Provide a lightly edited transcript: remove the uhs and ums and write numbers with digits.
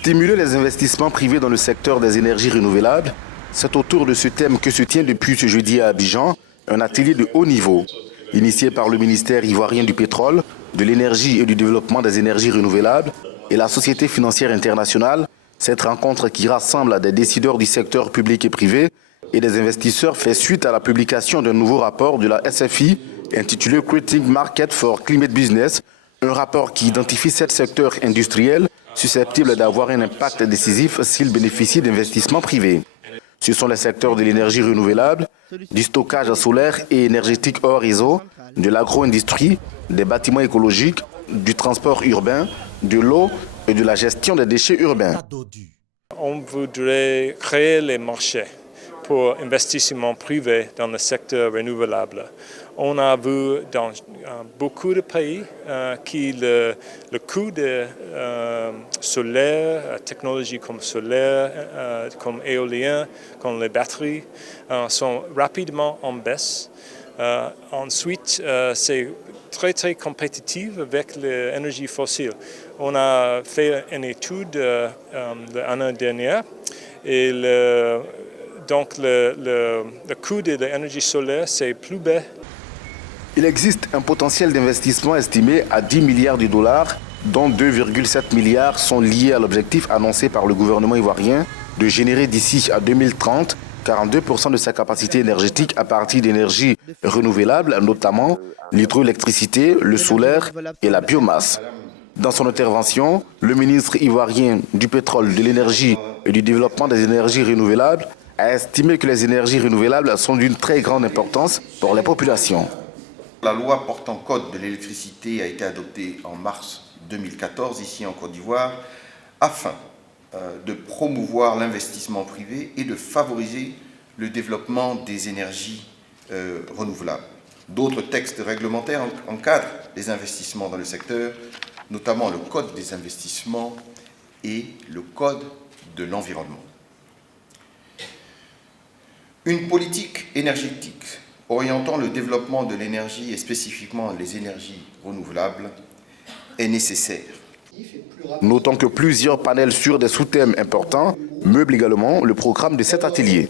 Stimuler les investissements privés dans le secteur des énergies renouvelables, c'est autour de ce thème que se tient depuis ce jeudi à Abidjan un atelier de haut niveau, initié par le ministère ivoirien du pétrole, de l'énergie et du développement des énergies renouvelables et la Société financière internationale. Cette rencontre qui rassemble des décideurs du secteur public et privé et des investisseurs fait suite à la publication d'un nouveau rapport de la SFI intitulé Creating Market for Climate Business, un rapport qui identifie 7 secteurs industriels susceptibles d'avoir un impact décisif s'ils bénéficient d'investissements privés. Ce sont les secteurs de l'énergie renouvelable, du stockage solaire et énergétique hors réseau, de l'agro-industrie, des bâtiments écologiques, du transport urbain, de l'eau et de la gestion des déchets urbains. On voudrait créer les marchés pour investissement privé dans le secteur renouvelable. On a vu dans beaucoup de pays que le coût de solaire, technologies comme solaire, comme éolien, comme les batteries, sont rapidement en baisse. Ensuite, c'est très compétitif avec l'énergie fossile. On a fait une étude l'année dernière et donc le coût de l'énergie solaire c'est plus bas. Il existe un potentiel d'investissement estimé à 10 milliards de dollars, dont 2,7 milliards sont liés à l'objectif annoncé par le gouvernement ivoirien de générer d'ici à 2030 42% de sa capacité énergétique à partir d'énergies renouvelables, notamment l'hydroélectricité, le solaire et la biomasse. Dans son intervention, le ministre ivoirien du pétrole, de l'énergie et du développement des énergies renouvelables a estimé que les énergies renouvelables sont d'une très grande importance pour les populations. La loi portant code de l'électricité a été adoptée en mars 2014 ici en Côte d'Ivoire afin de promouvoir l'investissement privé et de favoriser le développement des énergies renouvelables. D'autres textes réglementaires encadrent les investissements dans le secteur, notamment le Code des investissements et le Code de l'environnement. Une politique énergétique orientant le développement de l'énergie et spécifiquement les énergies renouvelables est nécessaire. Notons que plusieurs panels sur des sous-thèmes importants meublent également le programme de cet atelier.